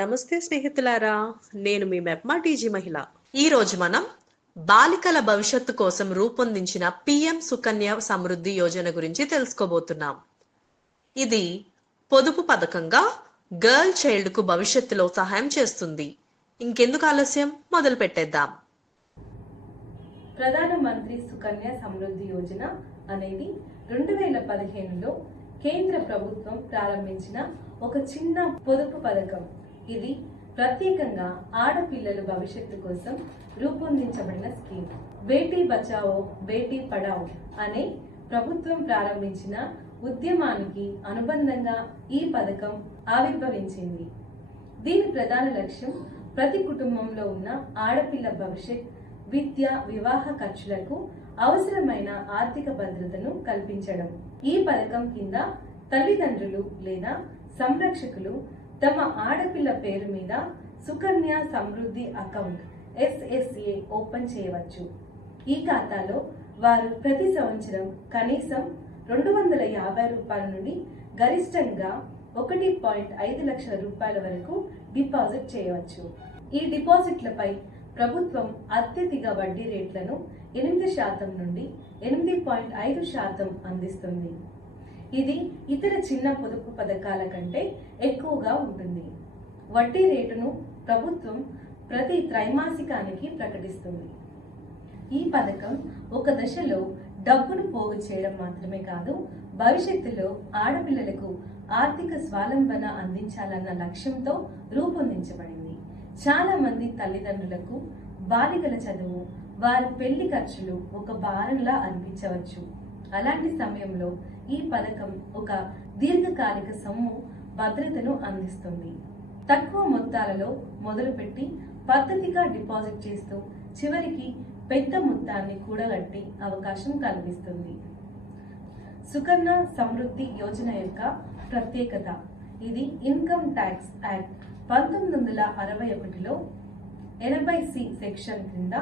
నమస్తే స్నేహితులారా, నేను మీ మెప్మా టీజీ మహిళ. ఈ రోజు మనం బాలికల భవిష్యత్తు కోసం రూపొందించిన పిఎం సుకన్య సమృద్ధి యోజన గురించి తెలుసుకోబోతున్నాం. ఇది పొదుపు పథకంగా గర్ల్ చైల్డ్ కు భవిష్యత్తులో సహాయం చేస్తుంది. ఇంకెందుకు ఆలస్యం, మొదలు పెట్టేద్దాం. ప్రధానమంత్రి సుకన్య సమృద్ధి యోజన అనేది 2015లో కేంద్ర ప్రభుత్వం ప్రారంభించిన ఒక చిన్న పొదుపు పథకం. ఇది ప్రత్యేకంగా ఆడపిల్లల భవిష్యత్తు కోసం రూపొందించబడిన స్కీమ్. బేటీ బచావో బేటీ పడావో అనే ప్రభుత్వం ప్రారంభించిన ఉద్యమానికి అనుబంధంగా ఈ పథకం ఆవిర్భవించింది. దీని ప్రధాన లక్ష్యం ప్రతి కుటుంబంలో ఉన్న ఆడపిల్ల భవిష్యత్, విద్య, వివాహ ఖర్చులకు అవసరమైన ఆర్థిక భద్రతను కల్పించడం. ఈ పథకం కింద తల్లిదండ్రులు లేదా సంరక్షకులు తమ ఆడపిల్ల పేరు మీద Sukanya Samriddhi account SSA open చేయవచ్చు. ఈ ఖాతాలో వారు ప్రతి సంవత్సరం కనీసం 250 రూపాయల నుండి గరిష్టంగా 1.5 లక్షల రూపాయల వరకు డిపాజిట్ చేయవచ్చు. ఈ డిపాజిట్లపై ప్రభుత్వం అత్యధిక వడ్డీ రేట్లను 8% నుండి 8.5% అందిస్తుంది. ఇది ఇతర చిన్న పొదుపు పథకాల కంటే ఎక్కువగా ఉంటుంది. వడ్డీ రేటును ప్రభుత్వం ప్రతి త్రైమాసికానికి ప్రకటిస్తుంది. ఈ పథకం ఒక దశలో డబ్బును పోగు చేయడం మాత్రమే కాదు, భవిష్యత్తులో ఆడపిల్లలకు ఆర్థిక స్వావలంబన అందించాలన్న లక్ష్యంతో రూపొందించబడింది. చాలా మంది తల్లిదండ్రులకు బాలికల చదువు, వారి పెళ్లి ఖర్చులు ఒక భారంలా అనిపించవచ్చు. అలాంటి సమయంలో ఈ పథకం ఒక దీర్ఘకాలిక సొమ్ము భద్రతను అందిస్తుంది. తక్కువ మొత్తాలలో మొదలుపెట్టి పద్ధతిగా డిపాజిట్ చేస్తూ చివరికి పెద్ద మొత్తాన్ని కూడగట్టి అవకాశం కల్పిస్తుంది. సుకన్య సమృద్ధి యోజన యొక్క ప్రత్యేకత, ఇది ఇన్కమ్ ట్యాక్స్ యాక్ట్ 1961లో 80C సెక్షన్ కింద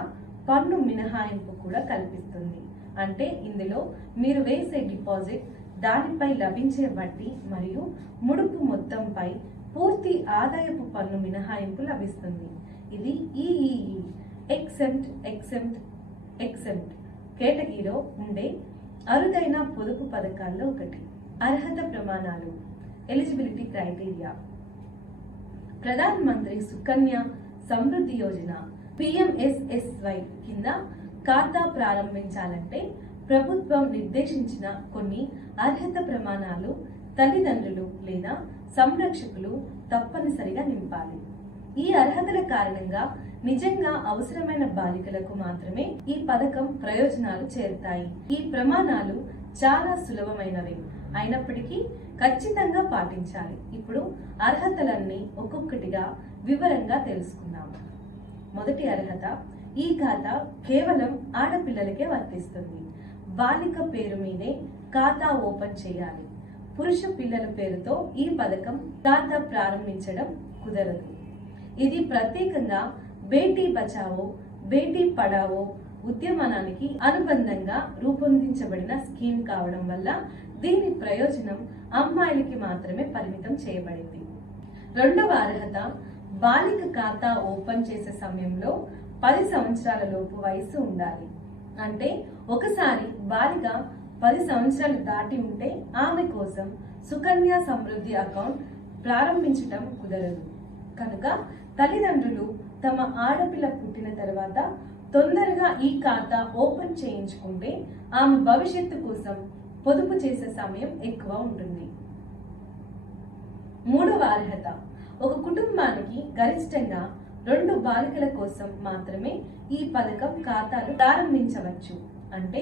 పన్ను మినహాయింపు కూడా కల్పిస్తుంది. అంటే ఇందులో మీరు వేసే డిపాజిట్, దానిపై లభించే వడ్డీ మరియు ముడుపు మొత్తంపై పూర్తి ఆదాయపు పన్ను మినహాయింపు లభిస్తుంది. ఇది EEE ఎక్సెంప్ట్ కేటగిరీలో ఉండే అరుదైన పొదుపు పథకాల్లో ఒకటి. అర్హత ప్రమాణాలు, ఎలిజిబిలిటీ క్రైటీరియా. ప్రధానమంత్రి సుకన్య సమృద్ధి యోజన PMSSY కింద ఖాతా ప్రారంభించాలంటే ప్రభుత్వం నిర్దేశించిన కొన్ని అర్హత ప్రమాణాలు తల్లిదండ్రులు లేదా సంరక్షకులు తప్పనిసరిగా నింపాలి. ఈ అర్హతల కారణంగా నిజంగా అవసరమైన బాలికలకు మాత్రమే ఈ పథకం ప్రయోజనాలు చేరుతాయి. ఈ ప్రమాణాలు చాలా సులభమైనవి అయినప్పటికీ ఖచ్చితంగా పాటించాలి. ఇప్పుడు అర్హతలన్నీ ఒక్కొక్కటిగా వివరంగా తెలుసుకుందాం. మొదటి అర్హత, ఈ ఖాతా కేవలం ఆడపిల్లలకే వర్తిస్తుంది. బాలిక పేరు మీదే ఖాతా ఓపెన్ చేయాలి. పురుష పిల్లల పేరుతో ఈ పథకం ఖాతా ప్రారంభించడం కుదరదు. ఇది ప్రత్యేకంగా బేటీ బచావో బేటీ పడావో ఉద్యమానికి అనుబంధంగా రూపొందించబడిన స్కీమ్ కావడం వల్ల దీని ప్రయోజనం అమ్మాయిలకి మాత్రమే పరిమితం చేయబడింది. రెండవ అర్హత, బాలిక ఖాతా ఓపెన్ చేసే సమయంలో 10 సంవత్సరాల లోపు వయసు ఉండాలి. అంటే ఒకసారి బాలిక 10 సంవత్సరాలు దాటి ఉంటే ఆమె కోసం సుకన్య సమృద్ధి అకౌంట్ ప్రారంభించడం కుదరదు. కనుక తల్లిదండ్రులు తమ ఆడపిల్ల పుట్టిన తర్వాత తొందరగా ఈ ఖాతా ఓపెన్ చేయించుకుంటే ఆమె భవిష్యత్తు కోసం పొదుపు చేసే సమయం ఎక్కువ ఉంటుంది. మూడవ అర్హత, ఒక కుటుంబానికి గరిష్టంగా 2 బాలికల కోసం మాత్రమే ఈ పథకం ఖాతాలు ప్రారంభించవచ్చు. అంటే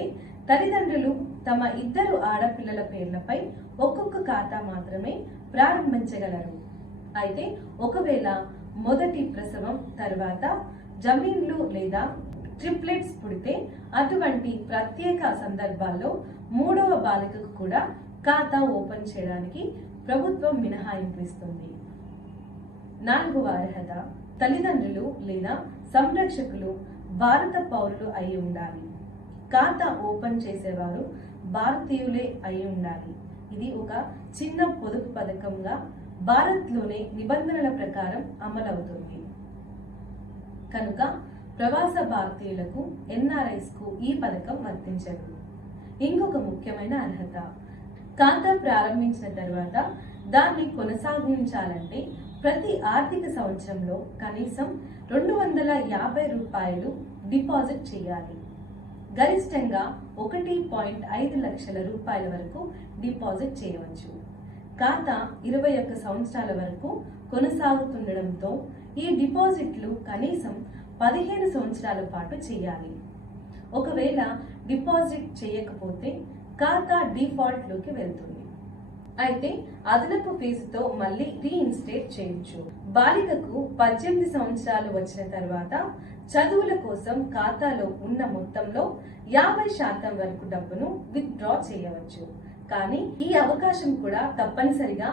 తల్లిదండ్రులు తమ 2 ఆడపిల్లల పేర్లపై ఒక్కొక్క ఖాతా మాత్రమే ప్రారంభించగలరు. అయితే ఒకవేళ మొదటి ప్రసవం తర్వాత జమీన్లు లేదా ట్రిప్లెట్స్ పుడితే అటువంటి ప్రత్యేక సందర్భాల్లో 3వ బాలికకు కూడా ఖాతా ఓపెన్ చేయడానికి ప్రభుత్వం మినహాయింపు ఇస్తుంది. 4వ అర్హత, తల్లిదండ్రులు లేదా సంరక్షకులు భారత పౌరులు అయి ఉండాలి. ఖాతా ఓపెన్ చేసేవారు భారతీయులే అయి ఉండాలి. ఇది ఒక చిన్న పొదుపు పథకంగా భారత్లోనే నిబంధనల ప్రకారం అమలవుతుంది. కనుక ప్రవాస భారతీయులకు ఎన్ఆర్ఐస్ కు ఈ పథకం వర్తించదు. ఇంకొక ముఖ్యమైన అర్హత, ఖాతా ప్రారంభించిన తర్వాత దాన్ని కొనసాగించాలంటే ప్రతి ఆర్థిక సంవత్సరంలో కనీసం 250 రూపాయలు డిపాజిట్ చేయాలి. గరిష్టంగా 1.5 లక్షల రూపాయల వరకు డిపాజిట్ చేయవచ్చు. ఖాతా 21 సంవత్సరాల వరకు కొనసాగుతుండడంతో ఈ డిపాజిట్లు కనీసం 15 సంవత్సరాల పాటు చేయాలి. ఒకవేళ డిపాజిట్ చేయకపోతే ఖాతా డిఫాల్ట్ లోకి వెళ్తుంది. అయితే అదనపు ఫీజుతో మళ్ళీ రీఇన్స్టేట్ చేయొచ్చు. బాలికకు 18 సంవత్సరాలు వచ్చిన తర్వాత చదువుల కోసం ఖాతాలో ఉన్న మొత్తంలో 50% వరకు డబ్బును విత్డ్రా చేయవచ్చు. కానీ ఈ అవకాశం కూడా తప్పనిసరిగా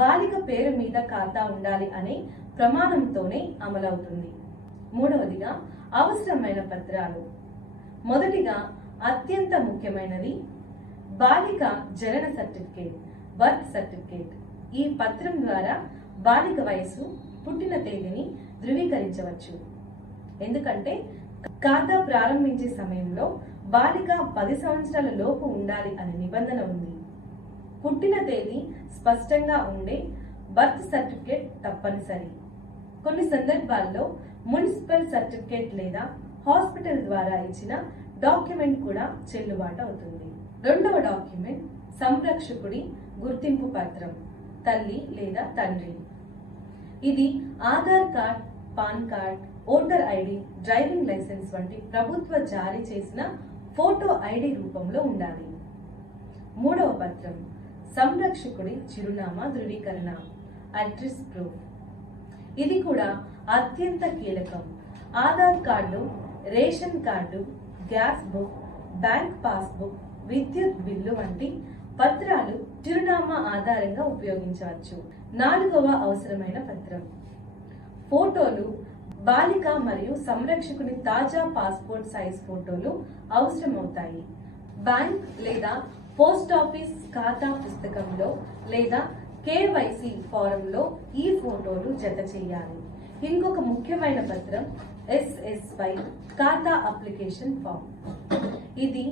బాలిక పేరు మీద ఖాతా ఉండాలి అనే ప్రమాణంతోనే అమలవుతుంది. మూడవదిగా అవసరమైన పత్రాలు. మొదటిగా అత్యంత ముఖ్యమైనది బాలిక జనన సర్టిఫికేట్, బర్త్ సర్టిఫికేట్. ఈ పత్రం ద్వారా బాలిక వయసు, పుట్టిన తేదీని ధృవీకరించవచ్చు. ఎందుకంటే ఖాతా ప్రారంభించే సమయంలో బాలిక 10 సంవత్సరాల లోపు ఉండాలి అనే నిబంధన ఉంది. పుట్టిన తేదీ స్పష్టంగా ఉండే బర్త్ సర్టిఫికేట్ తప్పనిసరి. కొన్ని సందర్భాల్లో మున్సిపల్ సర్టిఫికేట్ లేదా హాస్పిటల్ ద్వారా ఇచ్చిన డాక్యుమెంట్ కూడా చెల్లుబాటు అవుతుంది. రెండవ డాక్యుమెంట్ సంరక్షకుడి గుర్తింపు పత్రం, తల్లి లేదా తండ్రి. ఇది Aadhaar card, PAN card, voter ID, driving licence వంటి ప్రభుత్వ జారీ చేసిన ఫోటో ఐడి రూపంలో ఉండాలి. మూడవ పత్రం సంరక్షకుడి చిరునామా ధృవీకరణ, అడ్రస్ ప్రూఫ్. ఇది కూడా అత్యంత కీలకం. Aadhaar card, ration card, gas book, bank passbook, విద్యుత్ బిల్లు వంటి పత్రాలు చిరునామా ఆధారంగా ఉపయోగించవచ్చు. నాలుగవ అవసరమైన పత్రం ఫోటోలు. బాలిక మరియు సంరక్షకుని తాజా పాస్పోర్ట్ సైజ్ ఫోటోలు అవసరమవుతాయి. బ్యాంక్ లేదా పోస్ట్ ఆఫీస్ ఖాతా పుస్తకంలో లేదా కేవైసీ ఫారంలో ఈ ఫోటోలు జత చేయాలి. ఇంకొక ముఖ్యమైన పత్రం SSY ఖాతా అప్లికేషన్ ఫామ్. ఇది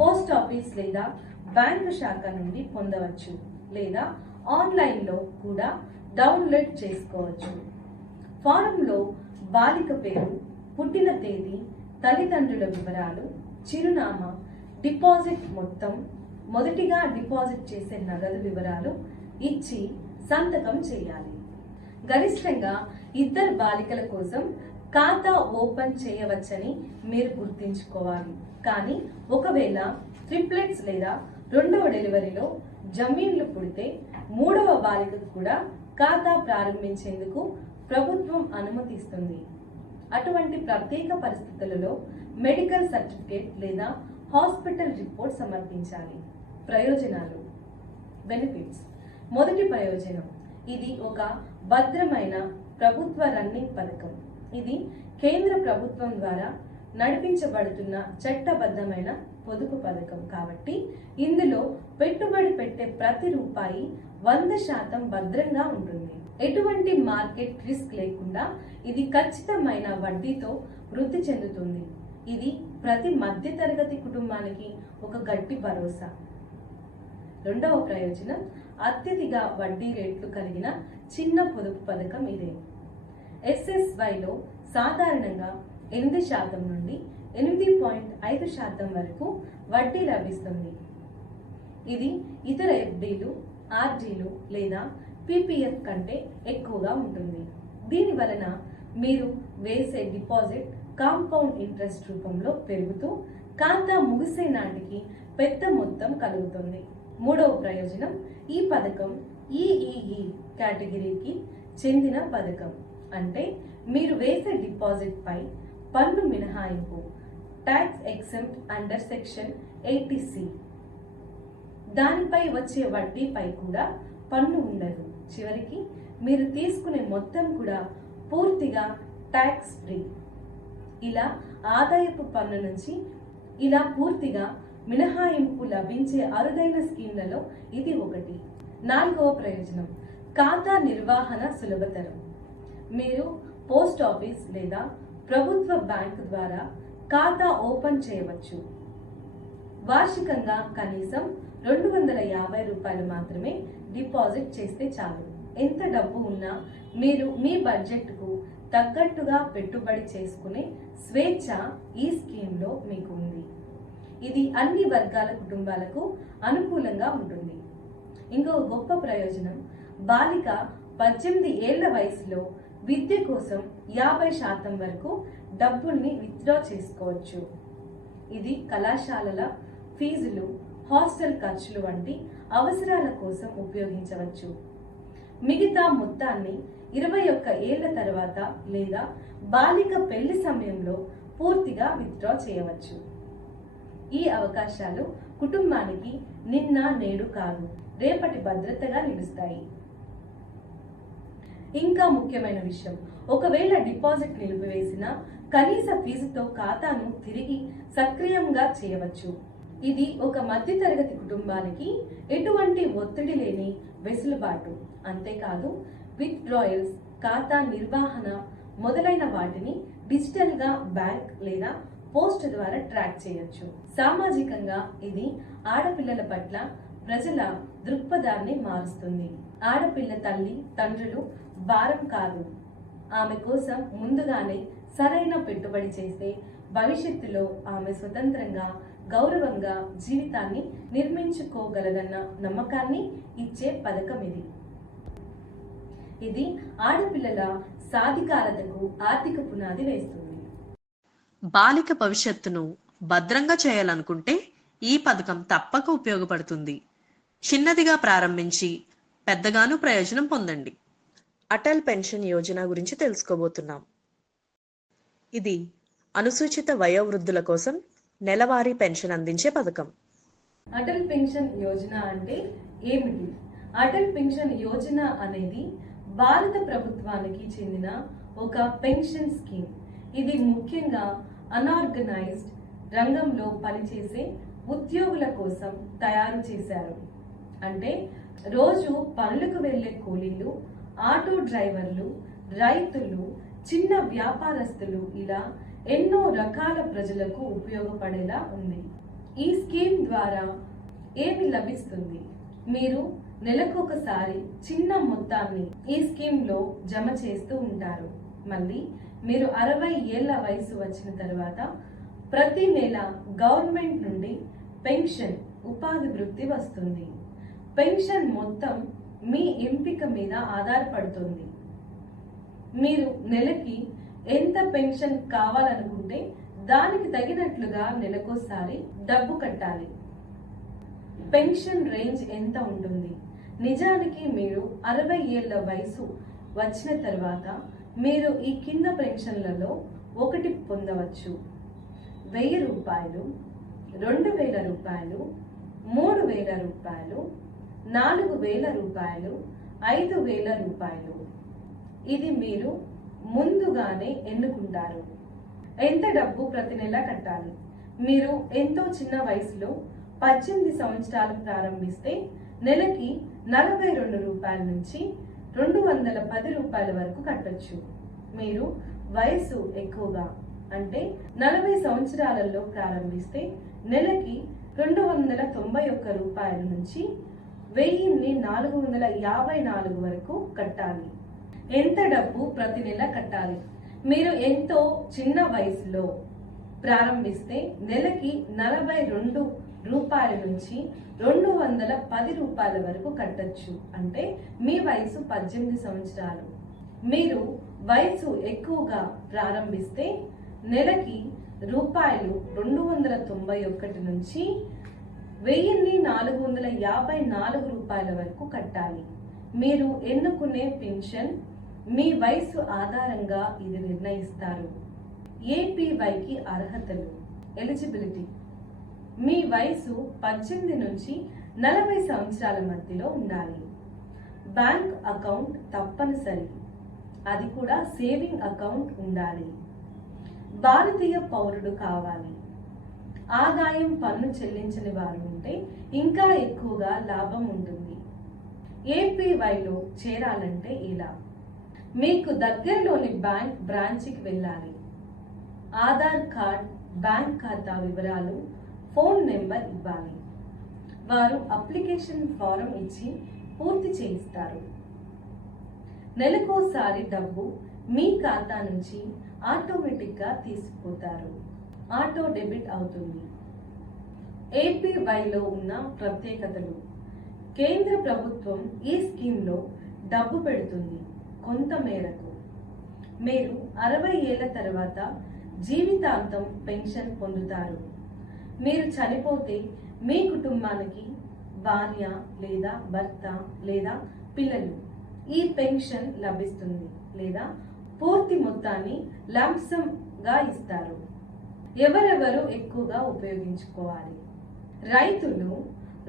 పోస్ట్ ఆఫీస్ లేదా బ్యాంకు శాఖ నుండి పొందవచ్చు లేదా ఆన్లైన్లో కూడా డౌన్లోడ్ చేసుకోవచ్చు. ఫారంలో బాలిక పేరు, పుట్టిన తేదీ, తల్లిదండ్రుల వివరాలు, చిరునామా, డిపాజిట్ మొత్తం, మొదటిగా డిపాజిట్ చేసే నగదు వివరాలు ఇచ్చి సంతకం చేయాలి. గరిష్టంగా 2 బాలికల కోసం ఖాతా ఓపెన్ చేయవచ్చని మీరు గుర్తుంచుకోవాలి. కానీ ఒకవేళ ట్రిప్లెట్స్ లేదా 2వ డెలివరీలో జమీన్లు పుడితే 3వ బాలికకు కూడా ఖాతా ప్రారంభించేందుకు ప్రభుత్వం అనుమతిస్తుంది. అటువంటి ప్రత్యేక పరిస్థితులలో మెడికల్ సర్టిఫికేట్ లేదా హాస్పిటల్ రిపోర్ట్ సమర్పించాలి. ప్రయోజనాలు, బెనిఫిట్స్. మొదటి ప్రయోజనం, ఇది ఒక భద్రమైన ప్రభుత్వ రన్నింగ్ పథకం. ఇది కేంద్ర ప్రభుత్వం ద్వారా నడిపించబడుతున్న చట్టబద్ధమైన పొదుపు పథకం కాబట్టి ఇందులో పెట్టుబడి పెట్టే ప్రతి రూపాయి 100% భద్రంగా ఉంటుంది. ఎటువంటి మార్కెట్ రిస్క్ లేకుండా ఇది ఖచ్చితమైన వడ్డీతో వృద్ధి చెందుతుంది. ఇది ప్రతి మధ్య తరగతి కుటుంబానికి ఒక గట్టి భరోసా. రెండవ ప్రయోజనం, అత్యధిక వడ్డీ రేట్లు కలిగిన చిన్న పొదుపు పథకం ఇదే. SSYలో సాధారణంగా 8% నుండి 8.5% వరకు వడ్డీ లభిస్తుంది. ఇది ఇతర FDలు, RDలు లేదా PPF కంటే ఎక్కువగా ఉంటుంది. దీని వలన మీరు వేసే డిపాజిట్ కాంపౌండ్ ఇంట్రెస్ట్ రూపంలో పెరుగుతూ ఖాతా ముగిసే నాటికి పెద్ద మొత్తం కలుగుతుంది. మూడవ ప్రయోజనం, ఈ పథకం EEE కేటగిరీకి చెందిన పథకం. అంటే మీరు వేసే డిపాజిట్ పై పన్ను మినహాయింపు, tax exempt under section 80C. దానిపై వచ్చే వడ్డీపై కూడా పన్ను ఉండదు. చివరికి మీరు తీసుకునే మొత్తం కూడా పూర్తిగా ట్యాక్స్ ఫ్రీ. ఇలా ఆదాయపు పన్ను నుంచి ఇలా పూర్తిగా మినహాయింపు లభించే అరుదైన స్కీమ్లలో ఇది ఒకటి. నాలుగవ ప్రయోజనం, ఖాతా నిర్వహణ సులభతరం. మీరు పోస్ట్ ఆఫీస్ లేదా ప్రభుత్వ బ్యాంకు ద్వారా ఖాతా ఓపెన్ చేయవచ్చు. వార్షికంగా కనీసం 250 రూపాయలు మాత్రమే డిపాజిట్ చేస్తే చాలు. ఎంత డబ్బు ఉన్నా మీరు మీ బడ్జెట్కు తగ్గట్టుగా పెట్టుబడి చేసుకునే స్వేచ్ఛ ఈ స్కీమ్లో మీకు ఉంది. ఇది అన్ని వర్గాల కుటుంబాలకు అనుకూలంగా ఉంటుంది. ఇంకో గొప్ప ప్రయోజనం, బాలిక 18 ఏళ్ల వయసులో విద్య కోసం 50% వరకు డబ్బుల్ని విత్డ్రా చేసుకోవచ్చు. ఇది కళాశాలల ఫీజులు, హాస్టల్ ఖర్చులు వంటి అవసరాల కోసం ఉపయోగించవచ్చు. మిగతా మొత్తాన్ని 21 ఏళ్ల తర్వాత లేదా బాలిక పెళ్లి సమయంలో పూర్తిగా విత్డ్రా చేయవచ్చు. ఈ అవకాశాలు కుటుంబానికి నిన్న నేడు కాదు, రేపటి భద్రతగా నిలుస్తాయి. ఇంకా ముఖ్యమైన విషయం, ఒకవేళ డిపాజిట్ నిలిపివేసినా కనీస ఫీజుతో ఖాతాను తిరిగి సక్రియంగా చేయవచ్చు. ఇది ఒక మధ్యతరగతి కుటుంబానికి ఎటువంటి ఒత్తిడి లేని వెసులుబాటు. అంతేకాదు, విత్డ్రాయల్స్, ఖాతా నిర్వహణ మొదలైన వాటిని డిజిటల్ గా బ్యాంక్ లేదా పోస్ట్ ద్వారా ట్రాక్ చేయొచ్చు. సామాజికంగా ఇది ఆడపిల్లల పట్ల ప్రజల దృక్పథాన్ని మారుస్తుంది. ఆడపిల్ల తల్లి తండ్రులు భారం కాదు. ఆమె కోసం ముందుగానే సరైన పెట్టుబడి చేస్తే భవిష్యత్తులో ఆమె స్వతంత్రంగా, గౌరవంగా జీవితాన్ని నిర్మించుకోగలదన్న నమ్మకాన్ని ఇచ్చే పథకం ఇది. ఇది ఆడపిల్లల సాధికారతకు ఆర్థిక పునాది వేస్తుంది. బాలిక భవిష్యత్తును భద్రంగా చేయాలనుకుంటే ఈ పథకం తప్పక ఉపయోగపడుతుంది. చిన్నదిగా ప్రారంభించి పెద్దగాను ప్రయోజనం పొందండి. అటల్ పెన్షన్ యోజన గురించి తెలుసుకోబోతున్నాం. ఇది అనుసూచిత వయోవృద్ధుల కోసం నెలవారీ పెన్షన్ అందించే పథకం. అటల్ పెన్షన్ యోజన అంటే ఏమిటి? అటల్ పెన్షన్ యోజన అనేది భారత ప్రభుత్వానికి చెందిన ఒక పెన్షన్ స్కీమ్. ఇది ముఖ్యంగా అన్ఆర్గనైజ్డ్ రంగంలో పనిచేసే ఉద్యోగుల కోసం తయారు చేశారు. అంటే రోజు పనులకు వెళ్లే కూలీలు, ఆటో డ్రైవర్లు, రైతులు, చిన్న వ్యాపారస్తులు, ఇలా ఎన్నో రకాల ప్రజలకు ఉపయోగపడేలా ఉంది. ఈ స్కీమ్ ద్వారా ఏమి లభిస్తుంది? మీరు నెలకొకసారి చిన్న మొత్తాన్ని ఈ స్కీమ్ లో జమ చేస్తూ ఉంటారు. మళ్ళీ మీరు 60 ఏళ్ల వయసు వచ్చిన తర్వాత ప్రతి నెల గవర్నమెంట్ నుండి పెన్షన్, ఉపాధి వృత్తి వస్తుంది. పెన్షన్ మొత్తం మీ ఎంపిక మీద ఆధారపడుతుంది. మీరు నెలకి ఎంత పెన్షన్ కావాలనుకుంటే దానికి తగినట్లుగా నెలకోసారి డబ్బు కట్టాలి. పెన్షన్ రేంజ్ ఎంత ఉంటుంది? నిజానికి మీరు 60 ఏళ్ల వయసు వచ్చిన తర్వాత మీరు ఈ కింద పెన్షన్లలో ఒకటి పొందవచ్చు: 1000 రూపాయలు, 2000 రూపాయలు, 3000 రూపాయలు, 4000 రూపాయలు, 5000 రూపాయలు. ఇది మీరు ముందుగానే ఎన్నుకుంటారు. ఎంత డబ్బు ప్రతి నెల కట్టాలి? మీరు ఎంతో చిన్న వయసులో 18 సంవత్సరాలు ప్రారంభిస్తే నెలకి 42 రూపాయల నుంచి 210 రూపాయల వరకు కట్టొచ్చు. మీరు వయసు ఎక్కువగా అంటే 40 సంవత్సరాలలో ప్రారంభిస్తే నెలకి 291 రూపాయల నుంచి 1454 వరకు కట్టాలి. ఎంత డబ్బు ప్రతి నెల కట్టాలి? మీరు ఎంతో చిన్న వయసులో ప్రారంభిస్తే నెలకి 42 రూపాయల నుంచి 210 రూపాయల వరకు కట్టొచ్చు. అంటే మీ వయసు 18 సంవత్సరాలు. మీరు వయసు ఎక్కువగా ప్రారంభిస్తే నెలకి రూపాయలు 291 నుంచి 1454 రూపాయల వరకు కట్టాలి. మీరు ఎన్నుకునే పెన్షన్ మీ వయసు ఆధారంగా ఇది నిర్ణయిస్తారు. ఏపీవైకి అర్హతలు, ఎలిజిబిలిటీ: మీ వయసు 18 నుంచి 40 సంవత్సరాల మధ్యలో ఉండాలి. బ్యాంక్ అకౌంట్ తప్పనిసరి, అది కూడా సేవింగ్ అకౌంట్ ఉండాలి. భారతీయ పౌరుడు కావాలి. ఆదాయం పన్ను చెల్లించని వారు ఉంటే ఇంకా ఎక్కువగా లాభం ఉంటుంది. ఏపీవైలో చేరాలంటే ఇలా: మీకు దగ్గరలోని బ్యాంక్ బ్రాంచ్కి వెళ్ళాలి. ఆధార్ కార్డ్, బ్యాంక్ ఖాతా వివరాలు, ఫోన్ నెంబర్ ఇవ్వాలి. వారు అప్లికేషన్ ఫారం ఇచ్చి పూర్తి చేయిస్తారు. నెలకోసారి డబ్బు మీ ఖాతా నుంచి ఆటోమేటిక్గా తీసుకుపోతారు. ఆటో డెబిట్ అవుతుంది. ఏపీవైలో ఉన్న ప్రత్యేకతలు: కేంద్ర ప్రభుత్వం ఈ స్కీమ్లో డబ్బు పెడుతుంది కొంత మేరకు. మీరు 60 ఏళ్ల తర్వాత జీవితాంతం పెన్షన్ పొందుతారు. మీరు చనిపోతే మీ కుటుంబానికి భార్య లేదా భర్త లేదా పిల్లలు ఈ పెన్షన్ లభిస్తుంది లేదా పూర్తి మొత్తాన్ని లంసమ్ గా ఇస్తారు. ఎవరెవరు ఎక్కువగా ఉపయోగించుకోవాలి? రైతులు,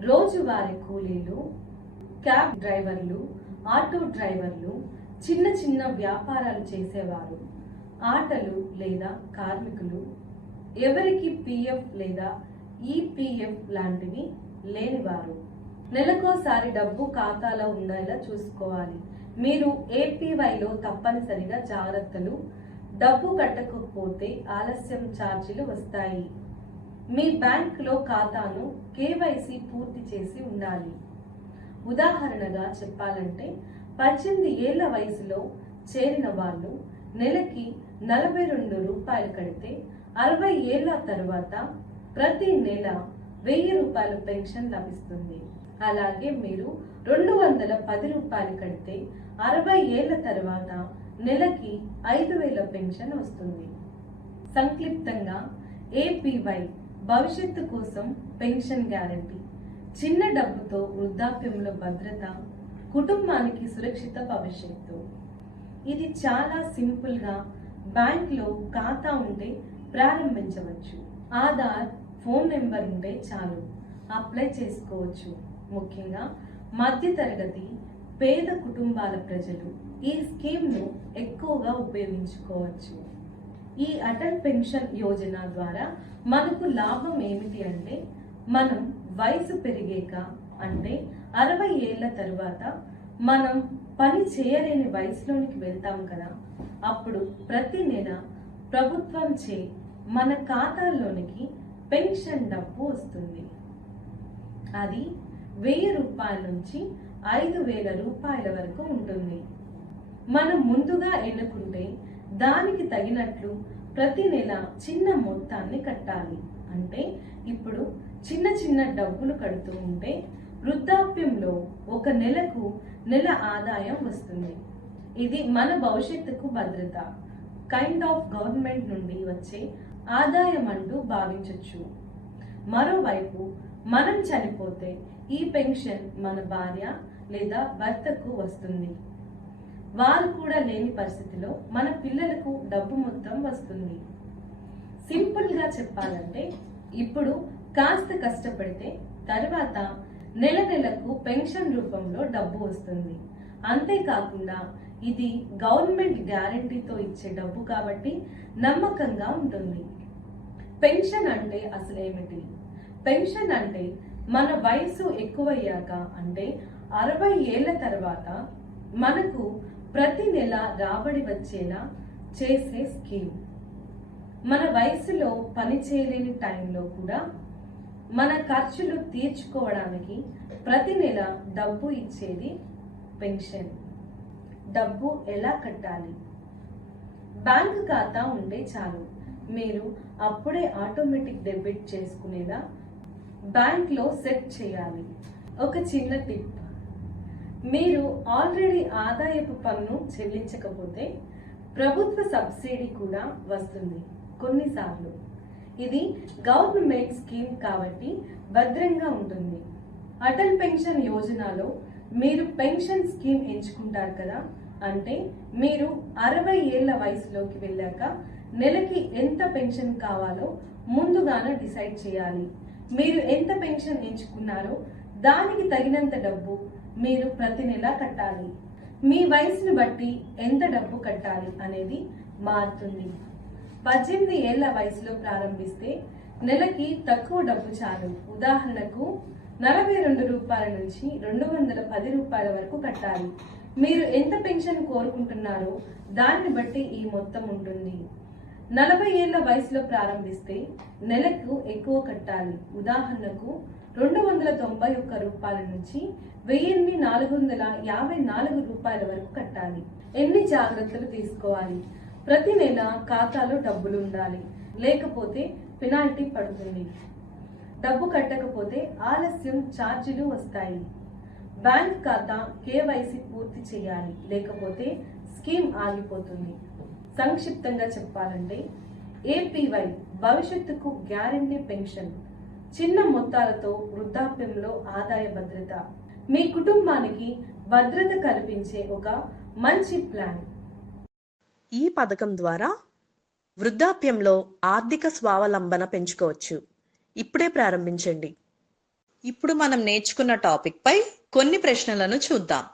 రోజువారీ కూలీలు, క్యాబ్ డ్రైవర్లు, ఆటో డ్రైవర్లు, చిన్న చిన్న వ్యాపారాలు చేసేవారు, ఆటలు లేదా కార్మికులు, ఎవరికి పిఎఫ్ లేదా ఈపీఎఫ్ లాంటివి లేనివారు. నెలకోసారి డబ్బు ఖాతాలో ఉండేలా చూసుకోవాలి. మీరు ఏపీవైలో తప్పనిసరిగా జాగ్రత్తలు: డబ్బు కట్టకపోతే ఆలస్యం ఛార్జీలు వస్తాయి. మీ బ్యాంకులో ఖాతాను కేవైసీ పూర్తి చేసి ఉండాలి. ఉదాహరణగా చెప్పాలంటే 18 ఏళ్ల వయసులో చేరిన వాళ్ళు నెలకి 42 రూపాయలు కడితే 60 ఏళ్ల తర్వాత ప్రతి నెల 1000 రూపాయల పెన్షన్ లభిస్తుంది. అలాగే మీరు 210 రూపాయలు కడితే 60 ఏళ్ల తర్వాత నెలకి 5000 పెన్షన్ వస్తుంది. సంక్షిప్తంగా ఏపీవై భవిష్యత్తు కోసం పెన్షన్ గ్యారంటీ. చిన్న డబ్బుతో వృద్ధాప్యంలో భద్రత, కుటుంబానికి సురక్షిత భవిష్యత్తు. ఇది చాలా సింపుల్ గా బ్యాంక్ లో ఖాతా ఉంటే ప్రారంభించవచ్చు. ఆధార్, ఫోన్ నెంబర్ ఉంటే చాలు అప్లై చేసుకోవచ్చు. ముఖ్యంగా మధ్యతరగతి, పేద కుటుంబాల ప్రజలు ఈ స్కీమ్ను ఎక్కువగా ఉపయోగించుకోవచ్చు. ఈ అటల్ పెన్షన్ యోజన ద్వారా మనకు లాభం ఏమిటి అంటే, మనం వయసు పెరిగాక అంటే 60 ఏళ్ల తర్వాత మనం పని చేయలేని వయసులోనికి వెళ్తాం కదా, అప్పుడు ప్రతి నెల ప్రభుత్వం చే మన ఖాతాల్లోనికి పెన్షన్ డబ్బు వస్తుంది. అది 1000 రూపాయల నుంచి 5000 రూపాయల వరకు ఉంటుంది. మనం ముందుగా ఎన్నుకుంటే దానికి తగినట్లు ప్రతి నెల చిన్న మొత్తాన్ని కట్టాలి. అంటే ఇప్పుడు చిన్న చిన్న డబ్బులు కడుతూ ఉంటే వృద్ధాప్యంలో ఒక నెలకు నెల ఆదాయం వస్తుంది. ఇది మన భవిష్యత్తుకు భద్రత, కైండ్ ఆఫ్ గవర్నమెంట్ నుండి వచ్చే ఆదాయం అంటూ భావించవచ్చు. మరోవైపు మనం చనిపోతే ఈ పెన్షన్ మన భార్య లేదా భర్తకు వస్తుంది. వారు కూడా లేని పరిస్థితిలో మన పిల్లలకు డబ్బు మొత్తం వస్తుంది. సింపుల్ గా చెప్పాలంటే, ఇప్పుడు కాస్త కష్టపడితే తర్వాత నెల నెలకు పెన్షన్ రూపంలో డబ్బు వస్తుంది. అంతేకాకుండా ఇది గవర్నమెంట్ గ్యారంటీతో ఇచ్చే డబ్బు కాబట్టి నమ్మకంగా ఉంటుంది. పెన్షన్ అంటే అసలేమిటి? పెన్షన్ అంటే మన వయసు ఎక్కువయ్యాక అంటే 60 ఏళ్ల తర్వాత మనకు ప్రతి నెల రాబడి వచ్చేలా చేసే స్కీమ్. మన వయసులో పని చేయలేని టైంలో కూడా మన ఖర్చులు తీర్చుకోవడానికి ప్రతి నెల డబ్బు ఇచ్చేది పెన్షన్. డబ్బు ఎలా కట్టాలి? బ్యాంక్ ఖాతా ఉంటే చాలు. మీరు అప్పుడే ఆటోమేటిక్ డెబిట్ చేసుకునేలా బ్యాంక్లో సెట్ చేయాలి. ఒక చిన్న టిప్: మీరు ఆల్రెడీ ఆదాయపు పన్ను చెల్లించకపోతే ప్రభుత్వ సబ్సిడీ కూడా వస్తుంది కొన్నిసార్లు. ఇది గవర్నమెంట్ స్కీమ్ కాబట్టి భద్రంగా ఉంటుంది. అటల్ పెన్షన్ యోజనలో మీరు పెన్షన్ స్కీమ్ ఎంచుకుంటారు కదా, అంటే మీరు 60 ఏళ్ల వయసులోకి వెళ్ళాక నెలకి ఎంత పెన్షన్ కావాలో ముందుగానే డిసైడ్ చేయాలి. మీరు ఎంత పెన్షన్ ఎంచుకున్నారో దానికి తగినంత డబ్బు మీరు ప్రతి నెల కట్టాలి. మీ వయసును బట్టి ఎంత డబ్బు కట్టాలి అనేది మారుతుంది. 18 ఏళ్ల వయసులో ప్రారంభిస్తే నెలకి తక్కువ డబ్బు చాలు. ఉదాహరణకు రూపాయల నుంచి 210 రూపాయల వరకు కట్టాలి. మీరు ఎంత పెన్షన్ కోరుకుంటున్నారో దాన్ని బట్టి ఈ మొత్తం ఉంటుంది. 40 ఏళ్ల వయసులో ప్రారంభిస్తే నెలకు ఎక్కువ కట్టాలి. ఉదాహరణకు 291 రూపాయల నుంచి 1454 రూపాయల వరకు కట్టాలి. ఎన్ని జాగ్రత్తలు తీసుకోవాలి? ప్రతి నెల ఖాతాలో డబ్బులు ఉండాలి, లేకపోతే పెనాల్టీ పడుతుంది. డబ్బు కట్టకపోతే ఆలస్యం ఛార్జీలు వస్తాయి. బ్యాంక్ ఖాతా కేవైసీ పూర్తి చేయాలి, లేకపోతే స్కీమ్ ఆగిపోతుంది. సంక్షిప్తంగా చెప్పాలంటే ఏపీవై భవిష్యత్తుకు గ్యారంటీ పెన్షన్, చిన్న మొత్తాలతో వృద్ధాప్యంలో ఆదాయ భద్రత, మీ కుటుంబానికి భద్రత కల్పించే ఒక మంచి ప్లాన్. ఈ పథకం ద్వారా వృద్ధాప్యంలో ఆర్థిక స్వావలంబన పెంచుకోవచ్చు. ఇప్పుడే ప్రారంభించండి. ఇప్పుడు మనం నేర్చుకున్న టాపిక్ పై కొన్ని ప్రశ్నలను చూద్దాం.